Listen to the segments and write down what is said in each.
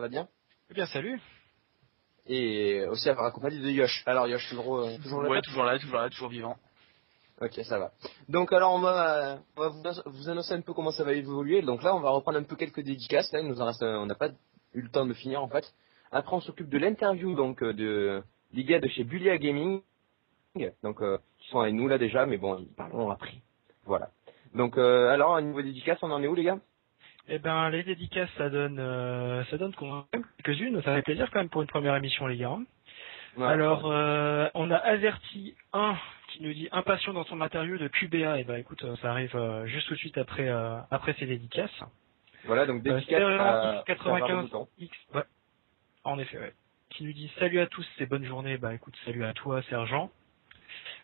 ça va bien? Eh bien, salut. Et aussi avoir accompagné de Yosh. Alors Yosh, toujours là? Ouais, toujours là, toujours vivant. Ok, ça va. Donc alors on va vous annoncer un peu comment ça va évoluer. Donc là, on va reprendre un peu quelques dédicaces. Là, il nous en reste, on n'a pas eu le temps de finir en fait. Après, on s'occupe de l'interview donc des gars de chez Bulia Gaming. Donc qui sont avec nous là déjà, mais bon, ils parleront après. Voilà. Donc alors, au niveau dédicace, on en est où les gars? Eh ben, les dédicaces, ça donne quand même quelques-unes. Ça fait plaisir quand même pour une première émission, les gars. Ouais, Alors, ouais. on a Azerty 1 qui nous dit impatient dans son matériau de QBA. Eh ben, écoute, ça arrive juste tout de suite après ces dédicaces. Voilà, donc dédicace Sergent à Serveur de X95 Bouton. X, ouais, en effet, ouais. Qui nous dit salut à tous et bonne journée. Bah écoute, salut à toi, Sergent.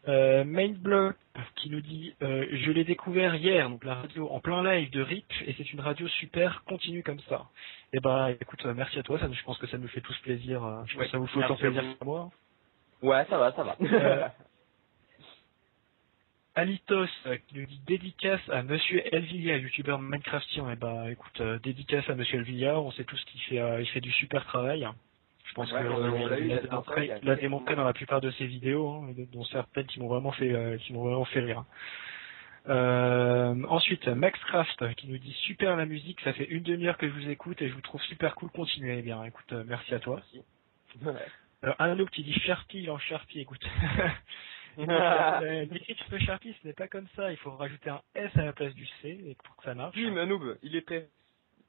Mainblock qui nous dit je l'ai découvert hier, donc la radio en plein live de RIP, et c'est une radio super, continue comme ça. Et bah écoute, merci à toi, je pense que ça nous fait tous plaisir, je pense que ça vous fait autant plaisir que moi. Ouais, ça va. Alitos qui nous dit dédicace à Monsieur Elvilla, youtubeur Minecraftien. Et bah écoute, dédicace à Monsieur Elvilla, on sait tous qu'il fait, il fait du super travail. Je pense Ouais, qu'il a démontré dans la plupart de ses vidéos, hein, dont certaines qui m'ont vraiment fait rire. Ensuite, Maxcraft qui nous dit super la musique, ça fait une demi-heure que je vous écoute et je vous trouve super cool, continuez. Eh bien, écoute, merci à toi. Un autre qui dit Sharpie en Sharpie, écoute. L'écriture de Sharpie, ce n'est pas comme ça, il faut rajouter un S à la place du C et pour que ça marche. Oui, mais Anoub, il est prêt.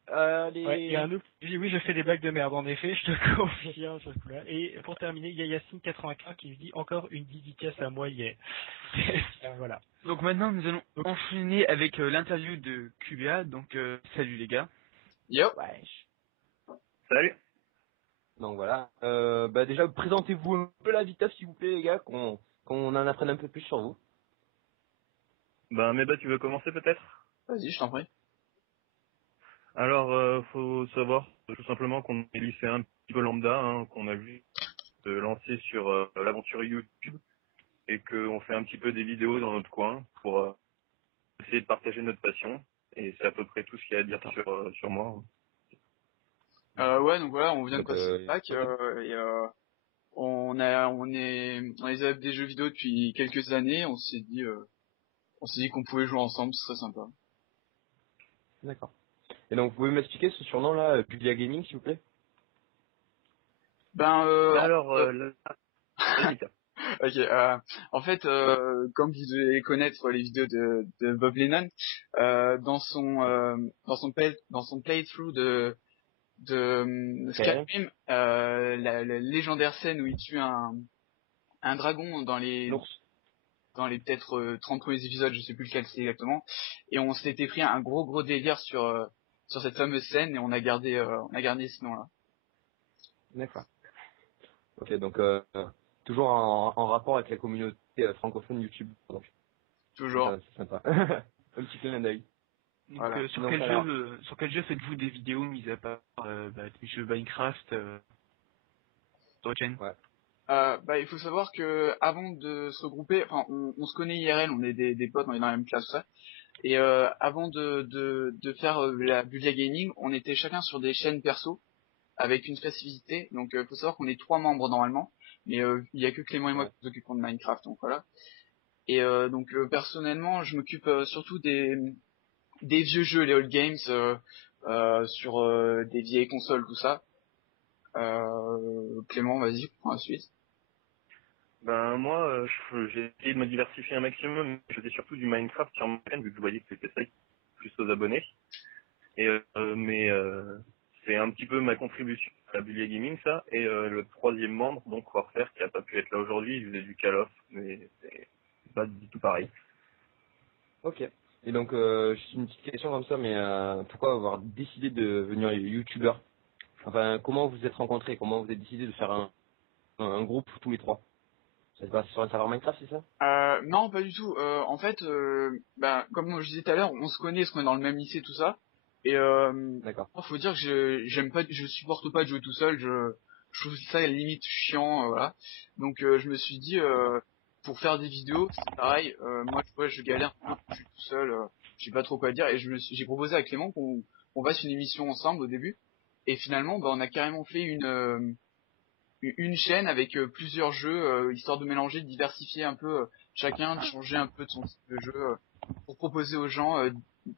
Ouais, et un autre qui dit oui, je fais des blagues de merde, en effet, je te confirme sur ce coup-là. Et pour terminer, il y a Yacine85 qui lui dit encore une dédicace à moi, yeah. Voilà. Donc maintenant, nous allons enchaîner avec l'interview de QBA. Donc, salut les gars. Yo. Wesh. Salut. Donc voilà. Déjà, présentez-vous un peu la vitesse, s'il vous plaît, les gars, qu'on en apprenne un peu plus sur vous. Meba, tu veux commencer peut-être? Vas-y, je t'en prie. Alors, faut savoir tout simplement qu'on est lycéen un petit peu lambda, hein, qu'on a vu se lancer sur l'aventure YouTube et qu'on fait un petit peu des vidéos dans notre coin pour essayer de partager notre passion. Et c'est à peu près tout ce qu'il y a à dire sur moi. Ouais, donc voilà, on vient de passer le bac on les a des jeux vidéo depuis quelques années. On s'est dit qu'on pouvait jouer ensemble, ce serait sympa. D'accord. Et donc, vous pouvez m'expliquer ce surnom-là, Bulia Gaming, s'il vous plaît? Ok, en fait, comme vous devez connaître les vidéos de Bob Lennon, dans son playthrough de Skyrim, la légendaire scène où il tue un dragon dans les peut-être 30 premiers épisodes, je sais plus lequel c'est exactement, et on s'était pris un gros délire sur cette fameuse scène et on a gardé ce nom-là. D'accord. Ok, donc toujours en rapport avec la communauté francophone YouTube. Donc. Toujours. C'est sympa. Un petit clin d'œil. Donc, voilà. Sur quel jeu faites-vous des vidéos, mis à part des jeux Minecraft sur votre chaîne? Ouais. Il faut savoir que avant de se regrouper, enfin, on se connaît IRL, on est des potes, on est dans la même classe, ça. Et avant de faire la Bulia Gaming, on était chacun sur des chaînes perso avec une spécificité. Donc, faut savoir qu'on est 3 membres normalement, mais il y a que Clément et moi qui nous occupons de Minecraft, donc voilà. Et donc personnellement, je m'occupe surtout des vieux jeux, les old games, sur des vieilles consoles, tout ça. Clément, vas-y, prends la suite. Moi, j'ai essayé de me diversifier un maximum. Je faisais surtout du Minecraft sur ma chaîne, vu que je voyais que c'était ça, plus aux abonnés. Et c'est un petit peu ma contribution à la Bulia Gaming, ça. Et le troisième membre, donc Warfare, qui a pas pu être là aujourd'hui, il faisait du Call of, mais c'est pas du tout pareil. Ok. Et donc, juste une petite question comme ça, mais pourquoi avoir décidé de devenir youtubeur? Enfin, comment vous êtes rencontrés? Comment vous avez décidé de faire un groupe tous les trois? Ça se passe sur un serveur Minecraft, c'est ça? Non, pas du tout. En fait, comme je disais tout à l'heure, on se connaît parce qu'on est dans le même lycée, tout ça. Et d'accord. Faut dire que je supporte pas de jouer tout seul. Je trouve ça à la limite chiant, voilà. Donc je me suis dit, pour faire des vidéos, c'est pareil. Moi, je galère un peu, je suis tout seul. J'ai pas trop quoi dire. Et j'ai proposé à Clément qu'on fasse une émission ensemble au début. Et finalement, on a carrément fait une chaîne avec plusieurs jeux, histoire de mélanger, de diversifier un peu chacun, de changer un peu de son type de jeu, pour proposer aux gens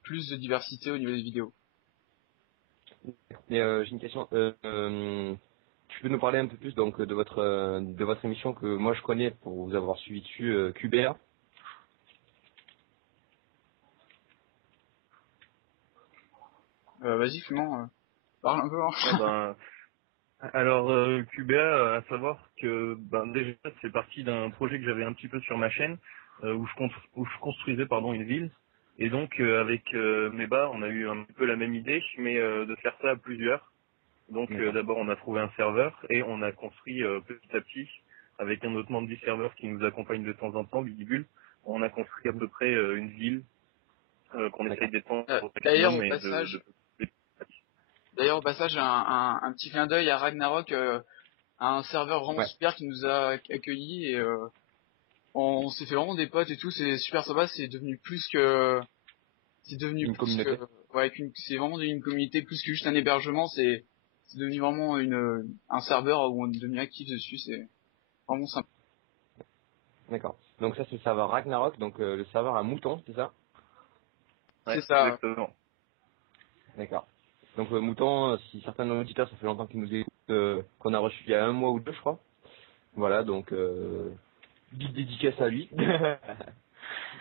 plus de diversité au niveau des vidéos. Et j'ai une question. Tu peux nous parler un peu plus donc de votre émission que moi je connais pour vous avoir suivi dessus, QBR. Vas-y, Clément, parle un peu. Hein. Alors, QBA, à savoir que déjà c'est parti d'un projet que j'avais un petit peu sur ma chaîne où je construisais une ville. Et donc avec Meba, on a eu un peu la même idée, mais de faire ça à plusieurs. Donc d'abord on a trouvé un serveur et on a construit petit à petit avec un autre membre du serveur qui nous accompagne de temps en temps, Bidibule. On a construit à peu près une ville qu'on essaye d'étendre au maximum et D'ailleurs, au passage, un petit clin d'œil à Ragnarok, un serveur vraiment super qui nous a accueillis et on s'est fait vraiment des potes et tout, c'est super sympa, c'est devenu Une communauté. C'est vraiment une communauté plus que juste un hébergement, c'est devenu vraiment un serveur où on est devenu actif dessus, c'est vraiment sympa. D'accord. Donc ça c'est le serveur Ragnarok, donc le serveur à mouton, c'est ça? C'est ça. Exactement. D'accord. Donc Mouton, si certains de nos auditeurs, ça fait longtemps qu'ils nous écoutent, qu'on a reçu il y a 1 mois ou 2, je crois. Voilà, donc big dédicace à lui.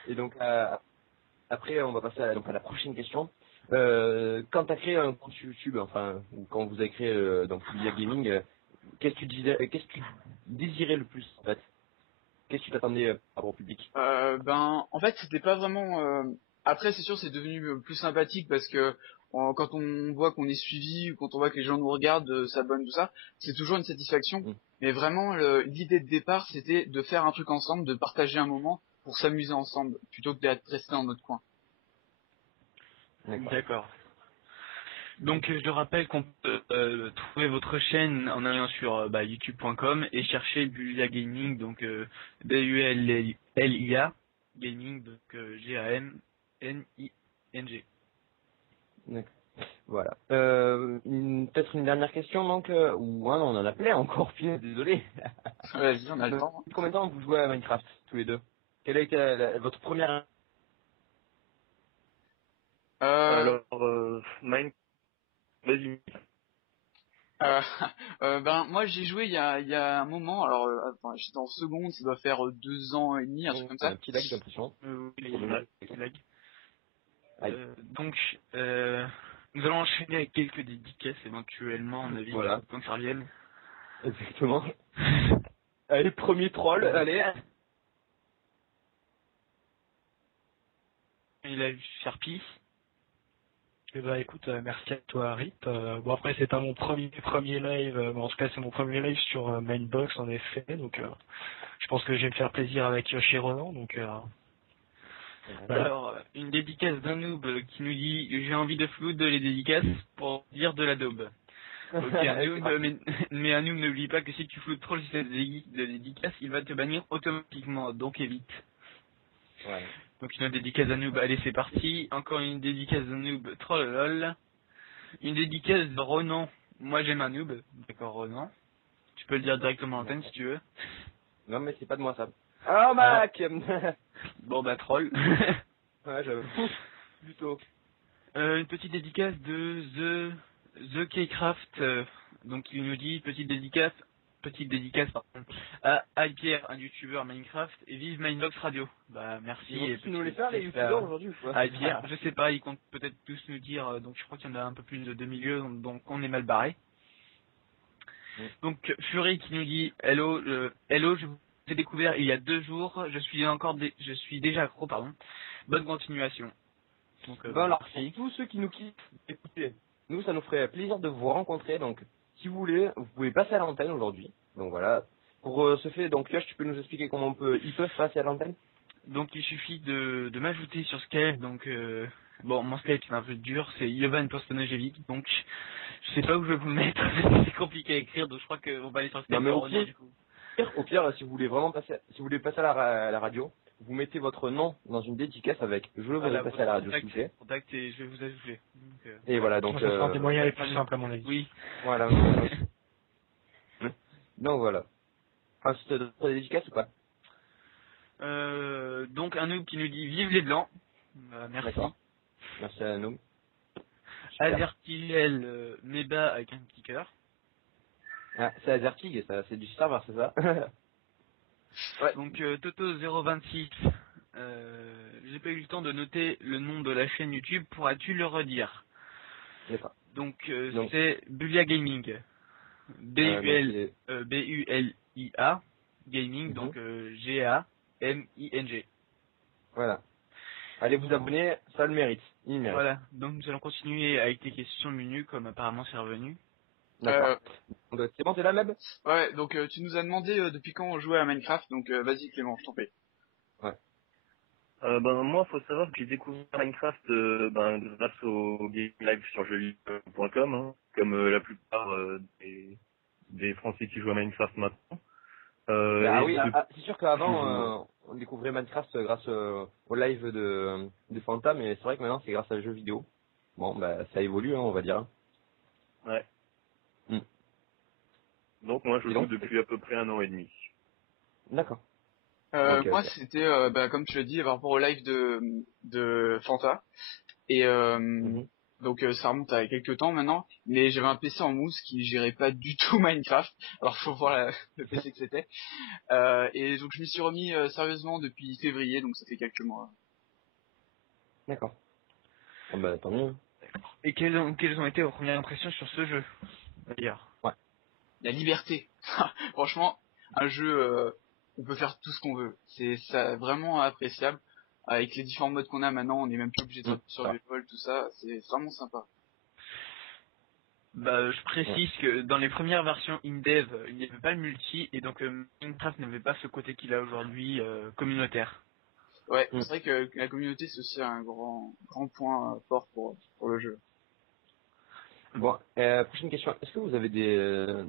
Et donc après, on va passer à la prochaine question. Quand tu as créé un compte YouTube, ou quand vous avez créé donc Julia Gaming, qu'est-ce que tu désirais le plus en fait? Qu'est-ce que tu t'attendais par rapport au public? En fait, c'était pas vraiment. Après, c'est sûr, c'est devenu plus sympathique parce que quand on voit qu'on est suivi ou quand on voit que les gens nous regardent, s'abonnent, tout ça, c'est toujours une satisfaction. Mais vraiment, l'idée de départ, c'était de faire un truc ensemble, de partager un moment pour s'amuser ensemble, plutôt que d'être resté dans notre coin. D'accord. Donc je te rappelle qu'on peut trouver votre chaîne en allant sur youtube.com et chercher Bulia Gaming, donc BULLIA Gaming, donc GAMNING. D'accord. Voilà. Peut-être une dernière question donc, ou on en a plein encore, désolé. Vas-y, on a le temps. Combien de temps vous jouez à Minecraft tous les deux? Quelle a été votre première? Alors, Minecraft, vas-y. Moi j'ai joué il y a un moment, alors j'étais en seconde, ça doit faire 2 ans et demi, un truc comme ça. Un petit lag, j'ai l'impression. Donc nous allons enchaîner avec quelques dédicaces éventuellement, à mon avis, voilà. quand ça revienne. Exactement. Allez, premier troll, allez. Il a eu Sharpie. Eh ben, écoute, merci à toi, Rip. Bon, après, c'est pas mon premier live, mais en tout cas, c'est mon premier live sur Mainbox, en effet. Donc, je pense que je vais me faire plaisir avec Yoshi Ronan. Donc, voilà. Alors, une dédicace d'un noob qui nous dit j'ai envie de flood les dédicaces pour dire de la daube. Ok, un noob, mais un noob, n'oublie pas que si tu floutes trop le système de dédicaces, il va te bannir automatiquement, donc évite. Voilà. Donc une dédicace d'un noob, allez c'est parti. Encore une dédicace d'un noob, trollolol. Une dédicace de Ronan, moi j'aime un noob, d'accord Ronan. Tu peux le dire directement en antenne si tu veux. Non mais c'est pas de moi ça. Ah Mac. Bon bah troll. Ouais j'avoue. Plutôt. Une petite dédicace de The Kcraft, donc il nous dit petite dédicace à iPierre, un youtubeur Minecraft, et vive Minebox Radio. Bah merci. Et nous les faire les youtubeurs aujourd'hui ou quoi? iPierre, je sais pas, ils comptent peut-être tous nous dire, donc je crois qu'il y en a un peu plus de 2 milieux, donc on est mal barré. Donc Fury qui nous dit hello, je vous ai découvert il y a 2 jours, je suis déjà accro, pardon. Bonne continuation. Donc alors pour tous ceux qui nous quittent, écoutez, nous ça nous ferait plaisir de vous rencontrer, donc si vous voulez, vous pouvez passer à l'antenne aujourd'hui. Donc voilà. Pour ce fait, donc Yosh, tu peux nous expliquer comment ils peuvent passer à l'antenne? Donc il suffit de m'ajouter sur Skype, donc bon mon Skype c'est un peu dur, c'est Jovan.Stanojevic, donc je sais pas où je vais vous le mettre, c'est compliqué à écrire, donc je crois qu'on va aller sur Skype. Non mais au pire, si vous voulez vraiment passer, si vous voulez passer à la radio, vous mettez votre nom dans une dédicace avec je veux passer à la radio s'il vous plaît. Contact et je vais vous ajouter. Donc, Et voilà, donc... Ça sera des moyens les plus simples à mon avis. Oui. Voilà. Donc voilà. Ensuite, d'autres dédicaces ou pas? Donc un noob qui nous dit vive les blancs. Merci. D'accord. Merci à nous. Super. Azertiel Meba avec un petit cœur. Ah, c'est Azertig, ça, c'est du serveur, c'est ça? Ouais. Donc Toto026, j'ai pas eu le temps de noter le nom de la chaîne YouTube, pourras-tu le redire? D'accord. Donc Donc, c'est Bulia Gaming, B-U-L-I-A Gaming, donc G-A-M-I-N-G. Voilà. Allez vous abonner, ça le mérite. Il le mérite. Voilà, donc nous allons continuer avec les questions menus comme apparemment c'est revenu. D'accord. Donc, c'est bon, t'es là, Meb? Ouais, donc tu nous as demandé depuis quand on jouait à Minecraft, donc vas-y Clément, je t'en prie. Moi, faut savoir que j'ai découvert Minecraft grâce au game live sur jeuxvideo.com, hein, comme la plupart des Français qui jouent à Minecraft maintenant. Bah oui, c'est sûr qu'avant, on découvrait Minecraft grâce au live de Fanta, mais c'est vrai que maintenant, c'est grâce à jeux vidéo. Bon, bah, ça évolue, hein, on va dire. Ouais. Mm. Donc moi, je Et joue donc, depuis à peu près 1 an et demi. d'accord. Moi Ok. c'était, comme tu l'as dit, par rapport au live de Fanta, et Mhm. donc ça remonte à quelques temps maintenant, mais j'avais un PC en mousse qui gérait pas du tout Minecraft, alors faut voir le PC que c'était, et donc je m'y suis remis sérieusement depuis février, donc ça fait quelques mois. D'accord. Ah bah, tant mieux. Et quelles ont été vos premières impressions sur ce jeu d'ailleurs? Ouais. La liberté. Franchement, un jeu, on peut faire tout ce qu'on veut. C'est ça vraiment appréciable. Avec les différents modes qu'on a maintenant, on n'est même plus obligé de sur Ouais. le vol, tout ça. C'est vraiment sympa. Bah, je précise que dans les premières versions in-dev, il n'y avait pas le multi, et donc Minecraft n'avait pas ce côté qu'il a aujourd'hui communautaire. Ouais, Mm. c'est vrai que la communauté c'est aussi un grand point fort pour le jeu. Bon, prochaine question. Est-ce que vous avez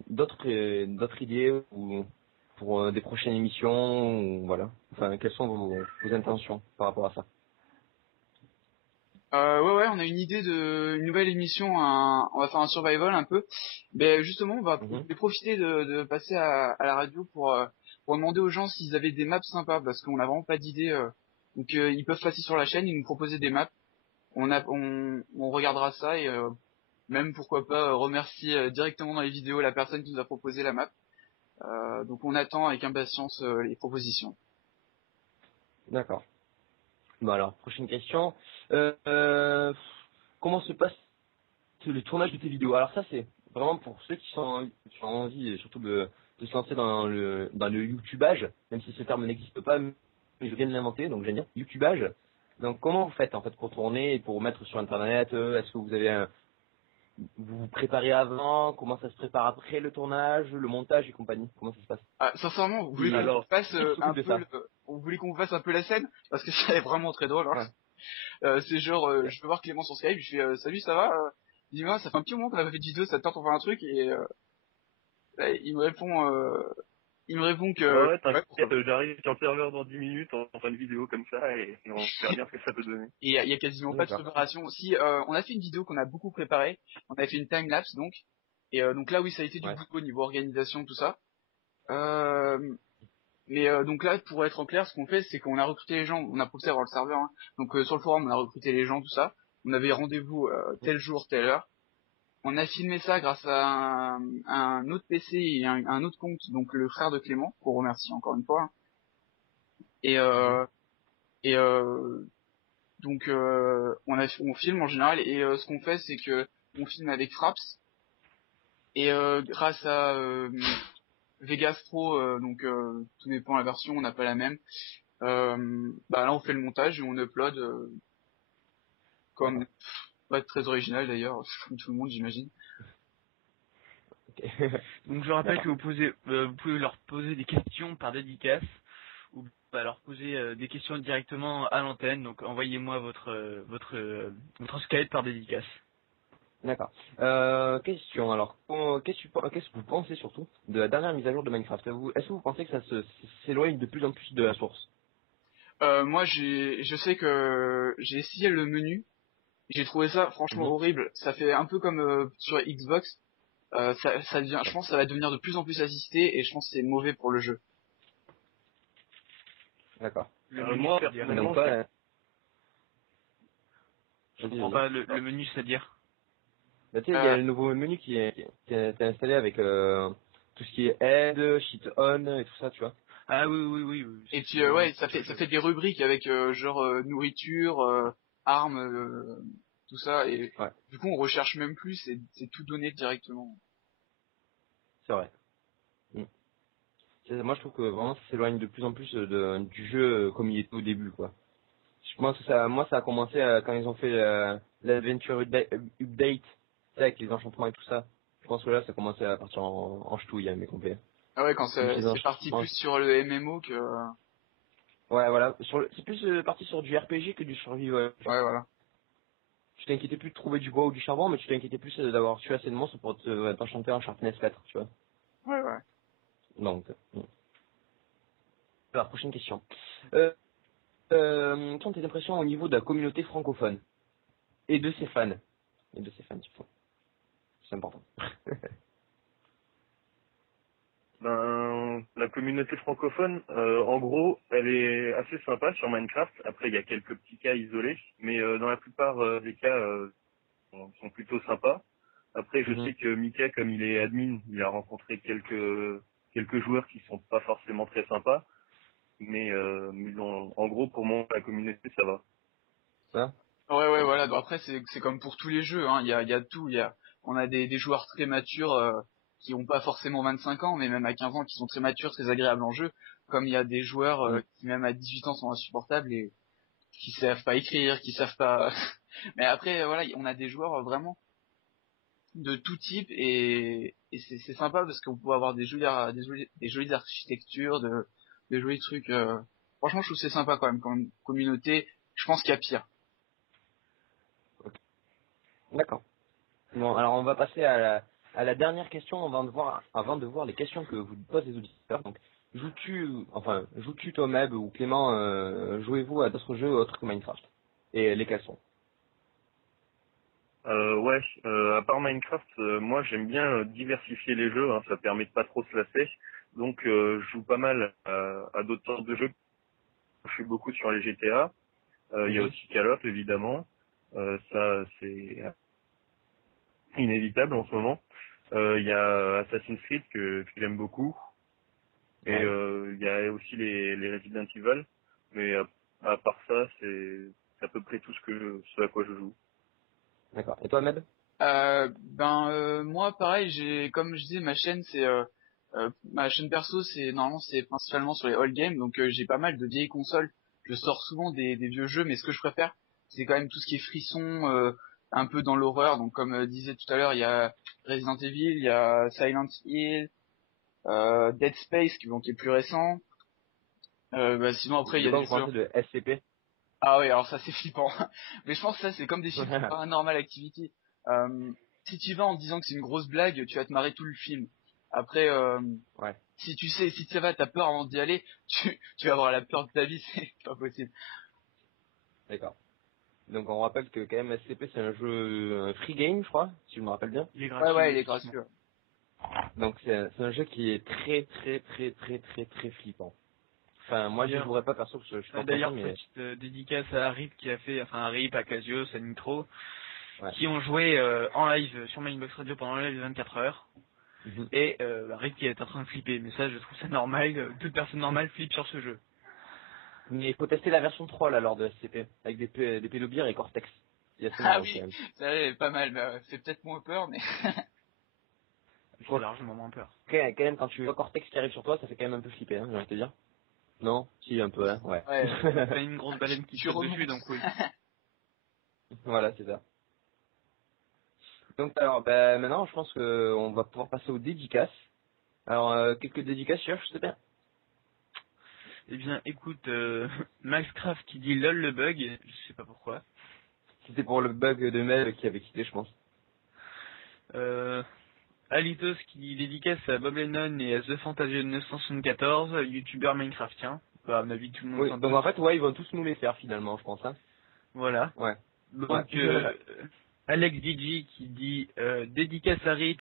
d'autres idées ou pour des prochaines émissions ou voilà. Enfin, quelles sont vos intentions par rapport à ça? Ouais, on a une idée de une nouvelle émission. On va faire un survival un peu. Mais justement, on va Mhm. profiter de passer à la radio pour demander aux gens s'ils avaient des maps sympas, parce qu'on n'a vraiment pas d'idée. Donc ils peuvent passer sur la chaîne et nous proposer des maps. On regardera ça et même pourquoi pas remercier directement dans les vidéos la personne qui nous a proposé la map. Donc on attend avec impatience les propositions. D'accord. Bon alors, prochaine question. Comment se passe le tournage de tes vidéos? Alors ça, c'est vraiment pour ceux qui ont envie, surtout de se lancer dans le YouTubage, même si ce terme n'existe pas, mais je viens de l'inventer, donc j'aime bien YouTubage. Donc comment vous faites en fait pour tourner et pour mettre sur Internet? Est-ce que vous vous préparez avant? Comment ça se prépare après le tournage, le montage et compagnie? Comment ça se passe? Ah, sincèrement, vous voulez Qui, qu'on Alors, fasse qui s'occupe de ça? vous voulez qu'on fasse un peu la scène parce que ça est vraiment très drôle. Hein. Ouais. C'est genre, je peux voir Clément sur Skype, je fais salut, ça va Il dit ça fait un petit moment qu'on a fait de vidéo, ça te tente on fait un truc et là, il me répond ouais, que ouais, ouais, pourquoi t'inquiète, pas. j'arrive sur le serveur dans 10 minutes, on fera une vidéo comme ça et on verra bien ce que ça peut donner. Et il y a quasiment pas de D'accord. préparation. Si on a fait une vidéo qu'on a beaucoup préparée, on a fait une time lapse donc, et donc là oui ça a été du Ouais. boulot au niveau organisation tout ça. Mais donc là, pour être en clair, ce qu'on fait, c'est qu'on a recruté les gens, on a procédé à avoir le serveur, hein. Donc sur le forum, on a recruté les gens, tout ça. On avait rendez-vous tel jour, telle heure. On a filmé ça grâce à un autre PC et un autre compte, donc le frère de Clément, qu'on remercie encore une fois. Et, Mhm. et donc on filme en général et ce qu'on fait, c'est que on filme avec Fraps et grâce à Vegas Pro, donc tout dépend de la version, on n'a pas la même. Là on fait le montage et on upload comme D'accord. pas très original d'ailleurs, comme tout le monde j'imagine. Ok. Donc je rappelle D'accord. que vous pouvez leur poser des questions par dédicace, ou leur poser des questions directement à l'antenne, donc envoyez-moi votre Skype par dédicace. D'accord. Question alors, qu'est-ce que vous pensez surtout de la dernière mise à jour de Minecraft? Est-ce que vous pensez que ça s'éloigne de plus en plus de la source? Moi je sais que j'ai essayé le menu J'ai trouvé ça franchement Mhm. horrible. Ça fait un peu comme sur Xbox. Ça devient, je pense que ça va devenir de plus en plus assisté et je pense que c'est mauvais pour le jeu. D'accord. Le menu, Moi, c'est-à-dire. Mais donc personnellement, toi, Je vas-y, comprends vas-y. pas le menu, c'est-à-dire. Bah, tu sais, il y Euh, a le nouveau menu qui a été installé avec tout ce qui est aide, sheet on et tout ça, tu vois. Ah oui, et c'est puis vraiment ouais, ça je- fait des rubriques avec genre nourriture, armes, tout ça et Ouais, du coup on recherche même plus, c'est tout donné directement. c'est vrai. Mm. Moi, je trouve que vraiment, ça s'éloigne de plus en plus du jeu comme il était au début, quoi. Je pense que ça a commencé quand ils ont fait l'Adventure Update, tu sais, avec les enchantements et tout ça. Je pense que là, ça commençait à partir en ch'touille, hein, mes compères. Ah ouais, quand Même si les c'est parti plus enchantements... sur le MMO que Ouais, voilà. C'est plus parti sur du RPG que du survival. ouais voilà. Tu t'inquiétais plus de trouver du bois ou du charbon, mais tu t'inquiétais plus d'avoir tué assez de monstres pour t'enchanter un Sharpness 4, tu vois. Ouais ouais. Donc, alors, prochaine question. Quelles sont tes impressions au niveau de la communauté francophone et de ses fans? Et de ses fans, surtout. C'est important. Ben, la communauté francophone, en gros, elle est assez sympa sur Minecraft. Après, il y a quelques petits cas isolés, mais dans la plupart des cas, sont plutôt sympas. Après, je Mhm. sais que Mika, comme il est admin, il a rencontré quelques joueurs qui sont pas forcément très sympas, mais en gros, pour moi, la communauté, ça va. Ça? Ouais ouais Ok. voilà. Donc après c'est comme pour tous les jeux, hein. Il y a tout. On a des joueurs très matures qui ont pas forcément 25 ans, mais même à 15 ans qui sont très matures, très agréables en jeu. Comme il y a des joueurs Mm. qui même à 18 ans sont insupportables et qui savent pas écrire, qui savent pas. Mais après voilà, on a des joueurs vraiment de tout type et c'est sympa parce qu'on peut avoir des jolies architectures, de jolis trucs. Franchement, je trouve que c'est sympa quand même comme communauté. Je pense qu'il y a pire. Ok. D'accord. Bon, alors on va passer à la dernière question avant de voir les questions que vous posent les auditeurs. Donc, joues-tu toi, Meb ou Clément, jouez-vous à d'autres jeux autres que Minecraft? Et lesquels sont? Ouais, à part Minecraft, moi j'aime bien diversifier les jeux, hein, ça permet de pas trop se lasser. Donc je joue pas mal à d'autres sortes de jeux. Je suis beaucoup sur les GTA. Il y a Mhm. aussi Call of évidemment. Ça c'est inévitable en ce moment. Il y a Assassin's Creed que j'aime beaucoup. Et Ouais, il y a aussi les Resident Evil. Mais à part ça, c'est à peu près tout ce à quoi je joue. d'accord. Et toi, Meb? Moi pareil, j'ai comme je disais ma chaîne c'est ma chaîne perso c'est normalement c'est principalement sur les old games donc j'ai pas mal de vieilles consoles. Je sors souvent des vieux jeux mais ce que je préfère c'est quand même tout ce qui est frisson un peu dans l'horreur donc comme disait tout à l'heure il y a Resident Evil, il y a Silent Hill, Dead Space qui est plus récent. Sinon après il y De a quoi des vous jeux. pensez de SCP? Ah oui, alors ça c'est flippant. Mais je pense que ça c'est comme des films comme Paranormal Activity. Euh, Si tu y vas en disant que c'est une grosse blague, tu vas te marrer tout le film. Après, Ouais, si tu vas, t'as peur avant d'y aller, tu vas avoir la peur de ta vie, c'est pas possible. d'accord. Donc on rappelle que quand même SCP c'est un jeu un free game, je crois, si je me rappelle bien. Il est Ouais, gratuit, ouais, oui, il est effectivement. gratuit. Ouais. Donc c'est un jeu qui est très flippant. Enfin, moi j'y D'ailleurs, jouerais pas perso parce que je suis pas conscient, d'ailleurs, mais petite dédicace à Rip qui a fait, enfin à Rip, à Casio, à Nitro, ouais. qui ont joué en live sur Mainbox Radio pendant le live de 24 heures. Mhm. Et Rip qui est en train de flipper. Mais ça, je trouve ça normal. Toute personne normale flippe sur ce jeu. Mais il faut tester la version troll alors de SCP, avec des pédobières et Cortex. Il y a assez Ah marrant quand oui, même. ça est pas mal. Bah, fait peut-être moins peur, mais C'est Quoi, largement moins peur. quand même, quand tu vois Cortex qui arrive sur toi, ça fait quand même un peu flipper, hein, j'ai envie de te dire. Non? Si, un peu, hein, ouais. ouais, T'as une grosse baleine qui te tu saute dessus, remontes. donc oui. Voilà, c'est ça. Donc alors, ben, maintenant, je pense qu'on va pouvoir passer aux dédicaces. Alors, quelques dédicaces, je sais bien. Eh bien, écoute, Maxcraft qui dit lol le bug, je sais pas pourquoi. C'était pour le bug de Mel qui avait quitté, je pense. Euh, Alitos qui dédicace à Bob Lennon et à The Fantasia 974, youtubeur Minecraftien. Bah, à mon avis, tout le monde Oui, s'en donc doute. en fait, ouais, ils vont tous nous les faire finalement, je pense, hein. Voilà. Ouais. Donc, Alex DJ qui dit dédicace à Rip,